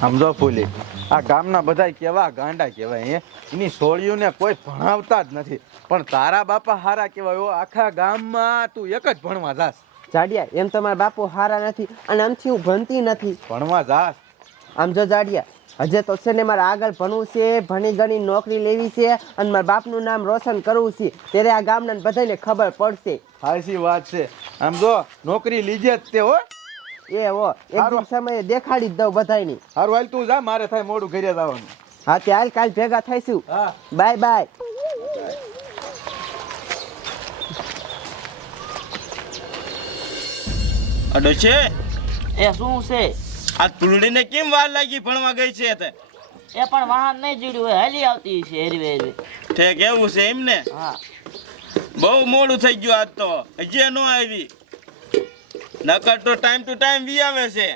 સમજો ફૂલી. આ ગામના બધા કેવા ગાંડા કહેવાય હે? એની સોળીઓને કોઈ ભણાવતા જ નથી. પણ તારા બાપા હારા કહેવાય ઓ આખા ગામમાં તું એક જ ભણવા જાસ જાડિયા એમ તો મારા બાપુ હારા નથી અને આમથી હું ભણતી નથી. ભણવા જાસ આમ જો જાડિયા હજે તો છે ને મારે આગળ ભણવું છે ભણી ગણી નોકરી લેવી છે અને મારા બાપનું નામ રોશન કરવું છે ત્યારે આ ગામના બધાને ખબર પડશે. હાસી વાત છે. આમ જો નોકરી લીજે જ તે હો. એ હો એક સમયે દેખાડી જ દઉં બધાની હારું હાલ તું જા મારે થાય મોડું ઘરે જવાનું. હા તે હાલ કાલ ભેગા થઈશું. Bye bye. અડો છે? એ શું છે? આ તુલડીને કેમ વાર લાગી ભણવા ગઈ છે તે? એ પણ વાહન નહીં જીડ્યું હોય હાલી આવતી છે હેરવે હેરવે ઠેક એવું છે એમને હા. બહુ મોડું થઈ ગયું આજ તો. હજી નો આવી. નકર તો ટાઈમ ટુ ટાઈમ વી આવે છે.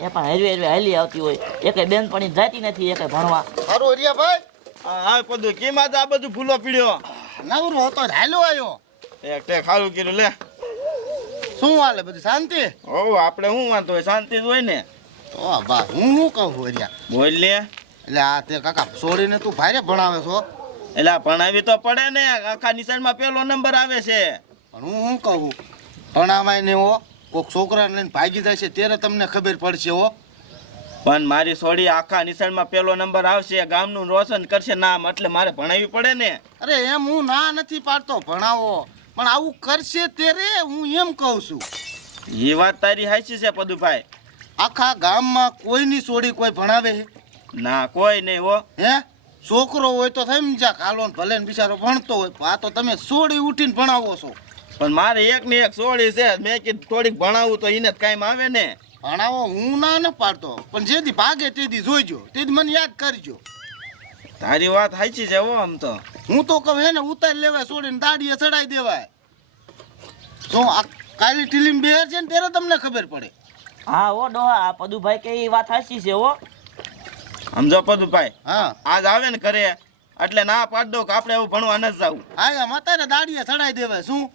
એ પણ હેરવે હેરવે હાલી આવતી હોય. એકે બેન પણ જાતી નથી એકે ભણવા. સારું હરિયાભાઈ હા હા પદુ કેમ આજ આ બધું ભૂલો પીડ્યો. નવરો હતો હાલો હાલ્યો આવ્યો. એક ટેક ખાલું કર્યું લે. શું હાલે બધું શાંતિ? ઓ આપણે શું વાંધો હોય શાંતિ જ હોય ને. તો બા હું શું કહું હરિયા? બોલ લે. એટલે આ તે કાકા છોડીને તું ભારે ભણાવે છો. એટલે ભણાવી તો પડે ને આખા નિશાનમાં પેલો નંબર આવે છે. પણ હું શું કહું? ભણાવાય ને હો કોઈક છોકરાને લઈને ભાગી જાય છે ત્યારે તમને ખબર પડશે હો. પણ મારી સોડી આખા નિશાળમાં પેલો નંબર આવશે ગામનું રોશન કરશે નામ એટલે મારે ભણાવવી પડે ને. અરે એમ હું ના નથી પાડતો ભણાવો. પણ આવું કરશે ત્યારે હું એમ કહું છું. એ વાત તારી હાચી છે પદુભાઈ. આખા ગામમાં કોઈની સોડી કોઈ ભણાવે ના કોઈ નહીં હો. હે? છોકરો હોય તો સમજા કાલો ભલે ને બિચારો ભણતો હોય આ તો તમે સોડી ઉઠીને ભણાવો છો. પણ મારે એક ને એક સોળી છે. મેં કીધું થોડીક ભણાવું તો એને જ કાંઈ આવે ને. ભણાવો હું ના ન પાડતો. પણ જેથી ભાગે તેથી જોઈજો. તેથી મને યાદ કરજો. તારી વાત સાચી છે હો આમ તો. હું તો કહું હે ને ઉતારી લેવાય છોડીને દાડીએ ચડાઈ દેવાય. તો આ કાલી ટીલીમ બેર છે ને ત્યારે તમને ખબર પડે. હા ઓ ડોહા આ પદુભાઈ કે એ વાત સાચી છે હો. સમજો પદુભાઈ? હા. આજ આવે ને ઘરે. એટલે ના પાડ દો કે આપણે એવું ભણવા ન જવું હા એમ અત્યારે દાડીએ ચડાઈ દેવાય. શું?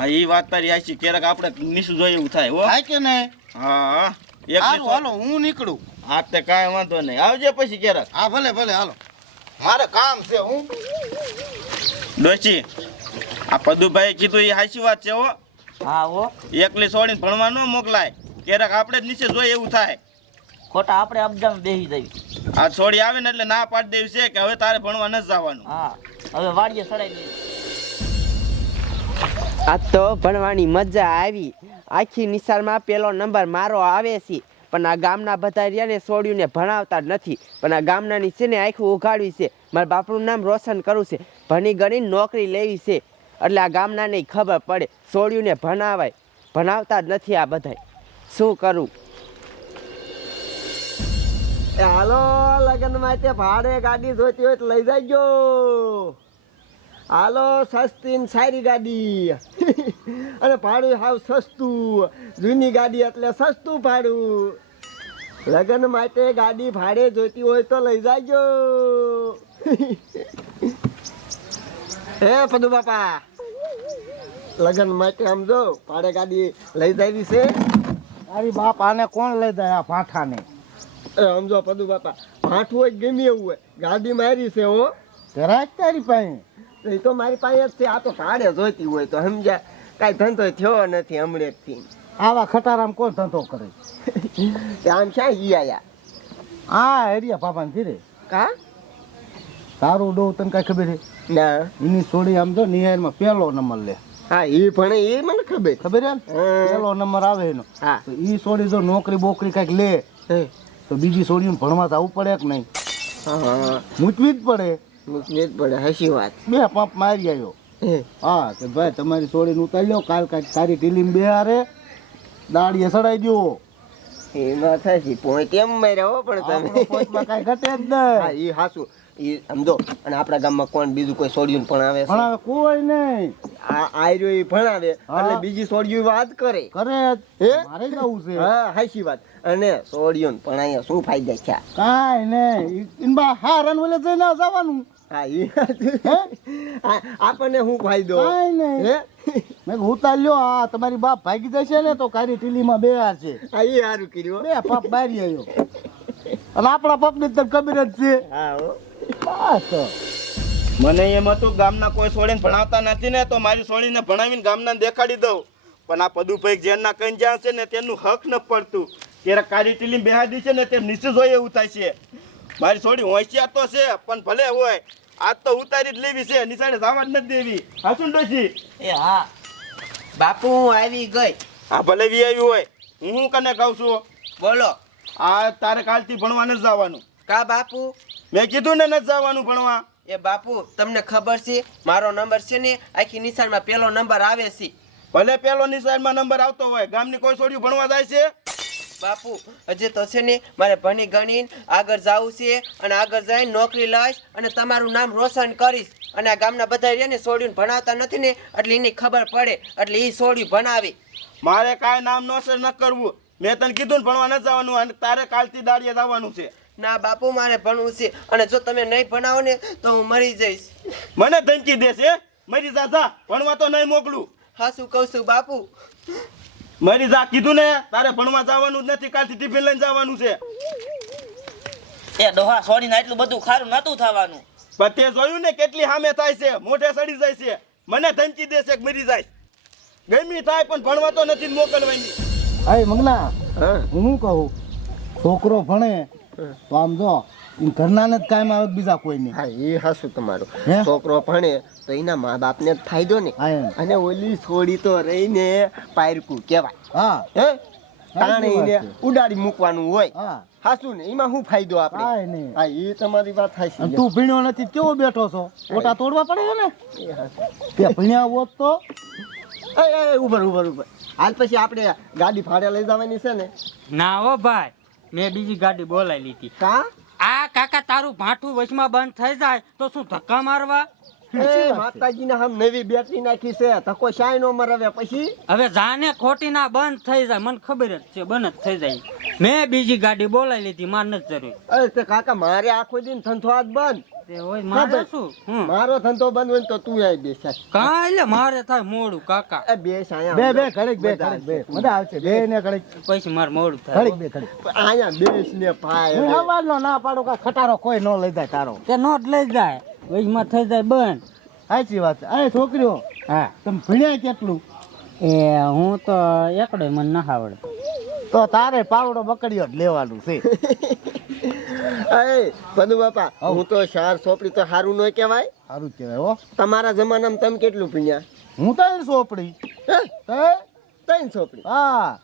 હા એ વાત તારી હાચી ક્યારેક આપણે નીસું જોઈએ એવું થાય હો. થાય કે ને હા હા. એક હાલો હું નીકળું. હા તે કાંઈ વાંધો નહીં. આવજે પછી ક્યારેક. હા ભલે ભલે હાલો. મારે કામ છે હું. ડોચી આ પદુભાઈ કીધું એ હાચી વાત છે હો. હા હો. એકલી છોડીને ભણવા ન મોકલાય. ક્યારેક આપણે જ નીચે જોઈએ એવું થાય. ખોટા આપણે અબજામ બેસી જવી આ છોડી આવે ને એટલે ના પાડી દેવી છે કે હવે તારે ભણવા ન જવાનું. હા હવે વાડીએ સડાઈ દઈએ. આજ તો ભણવાની મજા આવી. આખી નિશાળમાં પેલો નંબર મારો આવે છે. પણ આ ગામના બધા રહ્યા ને છોડ્યું ભણાવતા જ નથી. પણ આ ગામનાની છે ને આખું ઉઘાડવી છે? મારા બાપનું નામ રોશન કરવું છે. ભણી ગણી નોકરી લેવી છે. એટલે આ ગામનાને ખબર પડે. છોડ્યું ભણાવાય. ભણાવતા જ નથી આ બધાય. શું કરું? હાલો લગ્ન માટે ભાડે ગાડી જોઈતી હોય તો લઈ જાજો હાલો સસ્તી ને સારી ગાડી. અને ભાડું હાવ સસ્તું. જૂની ગાડી એટલે સસ્તું ભાડું. લગ્ન માટે ગાડી ભાડે જોઈતી હોય તો લઈ જાજો. હે પદુ બાપા. લગ્ન માટે આમ જો ભાડે ગાડી લઈ જાવી છે. તારી બાપ આને કોણ લઈ જાય આ ફાંઠાને એ સમજો પદુ બાપા ફાંઠું હોય ગમે એવું હોય? ગાડી મારી છે હો. કરાય તારી પાસે. એ તો મારી પાસે જ છે આ તો ભાડે જોઈતી હોય તો સમજ્યા. કાંઈ ધંધો થયો નથી હમણાંથી. આવા ખટારામ કોણ ધંધો કરે? આમ શા ઈ આ હરિયા બાપાને ધીરે કા તારું ડોવ તને કઈ ખબર છે? ના. એની છોડી આમ જો નિહાળમાં પહેલો નંબર લે. હા એ ભણે એ મને ખબર. ખબર એમ? પેલો પહેલો નંબર આવે એનો. હા. તો એ છોડી જો નોકરી બોકરી કંઈક લે. તો બીજી છોડીને ભણવા જવું પડે કે નહીં? હા. મૂકવી જ પડે. મૂકવી જ પડે હસી વાત. બે પંપ મારી આવ્યો હા. કે ભાઈ તમારી છોડીને ઉતારી લો કાલ કાંઈક તારી ટીલીમ બે હારે દાડીએ સડાઈ દો એ વાત પોઈન્ટ એમ માર્યા પણ તમે. પોઈન્ટમાં કાંઈ ઘટે જ હા એ હાસું એ સમજો અને આપણા ગામમાં કોણ બીજું કોઈ સોડિયું પણ આવે કોઈ નહીં. આ આયરો એ ભણાવે. એટલે બીજી સોડિયું વાત કરે. કરે હે? મારે જવું છે. હા હાસી વાત. અને સોડિયું પણ અહીંયા શું ફાયદા છે? કાંઈ નહીં. ઇનબા હા રન ઓલે જઈને જવાનું. હા? ઈ આપણને હું ફાયદો હે? મેં ઉતારી લ્યો આ તમારી બાપ ભાગી જશે ને તો કારી ટીલીમાં બે હાર છે. આ ઈ સારું કર્યું બે પપ મારી આવ્યો અને આપણા પપ્પની તને ખબર જ છે. હા હો. હા તો મને એમ હતું ગામના કોઈ છોડીને ભણાવતા નથી ને તો મારી છોડીને ભણાવીને ગામના દેખાડી દઉં. પણ આ પદુભાઈ જેના કઈ જ્યાં છે ને તેનું હક ન પડતું. ત્યારે કારી ટીલી બેહાડી છે ને તે નિશ્ચિત હોય એવું થાય છે. મારી થોડી હોશિયાર તો છે પણ ભલે હોય આજ તો ઉતારી જ લેવી છે નિશાળે જવા જ નથી દેવી. હાસું ડોશી. એ હા. બાપુ હું આવી ગઈ. હા ભલે વી આવી હોય. હું હું કને કહું છું? બોલો. આ તારે કાલથી ભણવા નથી જવાનું. કા બાપુ? મેં કીધું ને નથી જવાનું ભણવા. એ બાપુ તમને ખબર છે મારો નંબર છે ને આખી નિશાળમાં પહેલો નંબર આવે છે. ભલે પેલો નિશાળમાં નંબર આવતો હોય ગામની કોઈ છોડ્યું ભણવા જાય છે? બાપુ હજી તો છે ને મારે ભણી ગણીને આગળ જવું છે અને આગળ જઈને નોકરી લઈશ અને તમારું નામ રોશન કરીશ. અને આ ગામના બધા રહ્યા ને છોડ્યું ભણાવતા નથી ને એટલે એની ખબર પડે. એટલે એ છોડ્યું ભણાવી. મારે કાંઈ નામ રોશન ન કરવું. મેં તને કીધું ને ભણવા ન જવાનું અને તારે કાલથી દાડીએ જવાનું છે. ના બાપુ મારે ભણવું છે. અને જો તમે નહીં ભણાવો ને તો હું મરી જઈશ. મને ધમકી દેશે મરી જા જા. ભણવા તો નહીં મોકલું. હા શું કહું છું બાપુ? મરી જા કીધું ને તારે ભણવા જવાનું જ નથી કાલથી ટિફિન લઈને જવાનું છે. એ ડોહા ના એટલું બધું ખારું નતું થવાનું. પણ તે જોયું ને કેટલી સામે થાય છે મોઢે સડી જાય છે. મને ધમકી દેશે કે મરી જાય. ગમી થાય પણ ભણવા તો નથી મોકલવાની. અય મંગલા હું. કહું? છોકરો ભણે તો આમ જો. ઘરનાને જ કાયમ આવે બીજા કોઈ નહીં હા એ હાસું તમારું. છોકરો ભણે તો એના મા બાપને જ ફાયદો ને. અને ઓલી છોડી તો રહીને પાયરકું કહેવાય. હા. હે? સાચી તાણે વાત એને છે. ઉડાડી મૂકવાનું હોય. હા. હાસું ને એમાં શું ફાયદો આપણે? હા એ તમારી વાત થાય છે. તું ભીણ્યો નથી કેવો બેઠો છો? ઓટા તોડવા પડે છે ને? એ તે ભીણ્યા હોત તો? એ એ ઉભર ઉભર ઉભર. હાલ પછી આપણે ગાડી ભાડે લઈ જવાની છે ને? ના હો ભાઈ મેં બીજી ગાડી બોલાવી લીધી. કા? કાકા તારું ભાઠું વચમાં બંધ થઈ જાય તો શું ધક્કા મારવા? માતાજી માતાજીને હમ નવી બેટરી નાખી છે. ધક્કો શાય નો મરાવે. પછી? હવે જાને ખોટી ના બંધ થઈ જાય. મને ખબર જ છે બંધ જ થઈ જાય. મેં બીજી ગાડી બોલાવી લીધી માર નથી જરૂર. અરે તે કાકા મારે આખો દિન ધંધો આજ બંધ. તે હોય મારે શું? હમ. મારો ધંધો બંધ હોય ને તો તું આવી બેસા કાં એટલે મારે થાય મોડું કાકા. એ બેસ અહીંયા. બે બે ઘડીક બે ઘડીક બે. મજા આવશે. બે ને ઘડીક. પછી મારે મોડું થાય. ઘડીક બે ઘડીક. અહીંયા બેસ ને ભાઈ. હું હવે. સવારનો ના પાડો કા ખટારો કોઈ નો લઈ જાય તારો. તે નોટ લઈ જાય. વચમાં થઈ જાય બંધ. સાચી વાત છે. અરે છોકરીઓ હા. તમે ભણ્યા કેટલું? એ હું તો એકડો મને ના આવડે તો તારે પાવડો બકડીઓ જ લેવાનું છે. અરે પદુ બાપા હું તો શહેર સોપડી તો સારું ન કહેવાય. સારું કહેવાય હો. તમારા જમાનામાં તમે કેટલું પીણ્યા? હું તો સોપડી. ત્રણ સોપડી? હા.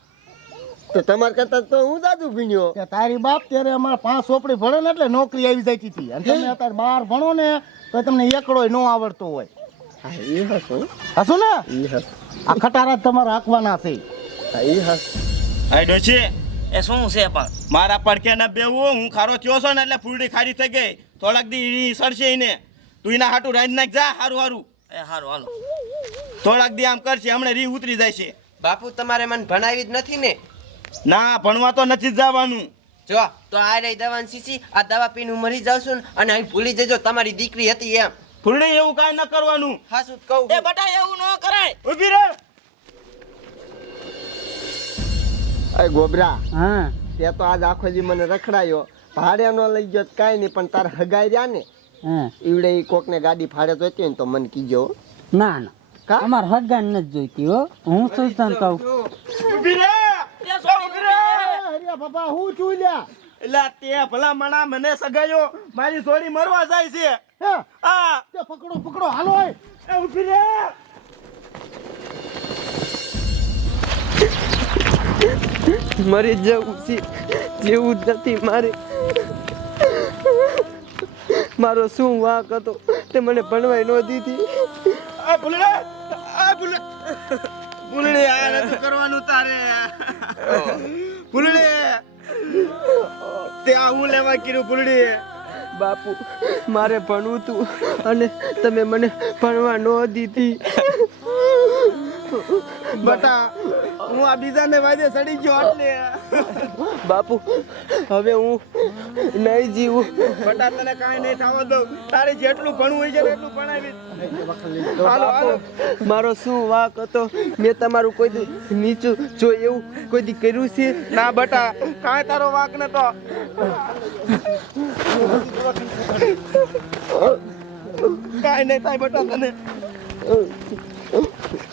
તો તમાર કરતા તો હું દાદુ ભીણ્યો કે તારી બાપ ત્યારે અમારે પાંચ સોપડી ભણે ને એટલે નોકરી આવી જાય હતી. અને તમે અત્યારે બહાર ભણો ને તો તમને એકડો ન આવડતો હોય. હા એ હશું. હશું ને? આ ખટારા તમારે હાંકવાના છે. હા એ હસ આ ડોશી એ શું છે પણ? મારા પડકે ને બેવું હું ખારો થયો છો ને એટલે ફૂલડી ખારી થઈ ગઈ. થોડાક દી ઈ સડશે એને. તું એના હાટું રાંધી નાખ જા હારું હારું. એ હારું હાલો. થોડાક દી આમ કરશે હમણાં રી ઉતરી જાય છે. બાપુ તમારે મને ભણાવી જ નથી ને? ના ભણવા તો નથી જ જવાનું. જો તો આ રહી દવાની શીશી આ દવા પીને હું મરી જાઉં છું અને અહીં ભૂલી જજો તમારી દીકરી હતી એમ. ફૂલડી એવું કાંઈ ન કરવાનું. હા શું કહું? એ બટા એવું ન કરાય. ઊભી રે અરે ગોબરા હા. તે તો આજ આખો દી મને રખડાયો. ભાડે નો લઈ ગયો કાઈ કાંઈ નહીં પણ તાર હગાઈ રહ્યા ને હા. ઈવડે ઈ કોકને ગાડી ફાડે જોઈતી હોય ને તો મને કીજો. ના ના. કા? અમારે હગાન નથી જોઈતી હો. હું શું તને કહું? ઊભી રે. ઊભી રે અરે બાપા હું છું લ્યા? એટલે તે ભલા મણા મને સગાયો. મારી છોડી મરવા જાય છે. હા? આ. તે પકડો પકડો. હાલો એ ઊભી રે. મરી જવું છે જેવું જ નથી મારે. મારો શું વાંક હતો તે મને ભણવાય ન દીધી. આ ભૂલડે આ ભૂલડે. ભૂલડે આ નથી કરવાનું તારે. ભૂલડે. તે આ હું લેવા કીધું ભૂલડી. બાપુ મારે ભણવું તું અને તમે મને ભણવા ન દીધી. બટા હું આ બીજાને વાજે સડી ગયો એટલે. બાપુ હવે હું નહીં જીવું. બટા તને કાંઈ નહીં થવા દઉં. તારે જેટલું ભણવું હોય છે એટલું ભણાવી. મારો શું વાક હતો? મેં તમારું કોઈ નીચું જો એવું કોઈ દી કર્યું છે? ના બટા કાંઈ તારો વાક નતો. કાંઈ નહીં થાય બટા તને.